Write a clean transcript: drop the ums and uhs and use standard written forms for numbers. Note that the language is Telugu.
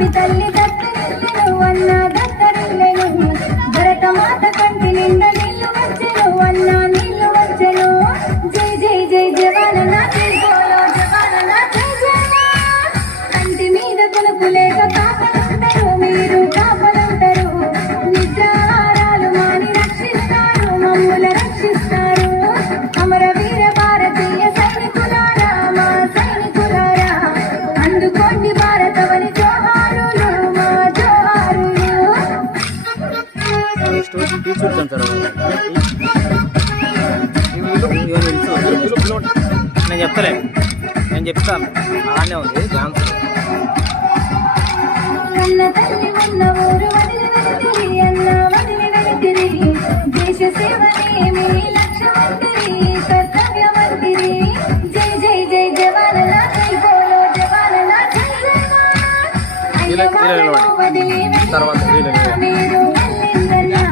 భూమి తల్లి దత్తరిల్లెను అన్న దత్తరిల్లెను భరతమాత కంటి నిండా నీళ్లు వచ్చెను అన్న నీళ్లు వచ్చెను జై జై జై జవాన జై బోలో జవాన జై జవాన్ కంటి మీద కొనుకు లేక కాపలంటారు మీరు కాపలంటారు నిద్రాహారాలు మాని రక్షిస్తారు మమ్ముల రక్షిస్తారు అమర వీర భారతీయ సైనికులారా మా సైనికులారా అందుకోండి భారతవని జోహారులు మా జోహారులు. నేను చెప్తలే, నేను చెప్తాను అలానే ఉంది డాన్స్. కన్న తల్లి ఉన్న ఊరు వదిలి వెళితిరి అన్న వదిలి వెళితిరి దేశ సేవనే మీ లక్ష్యమంటిరి కర్తవ్యమంటిరి జై జై జై జవాన జై బోలో జవాన జై జవాన్ తర్వాత మీరు వెళ్ళిందన్నా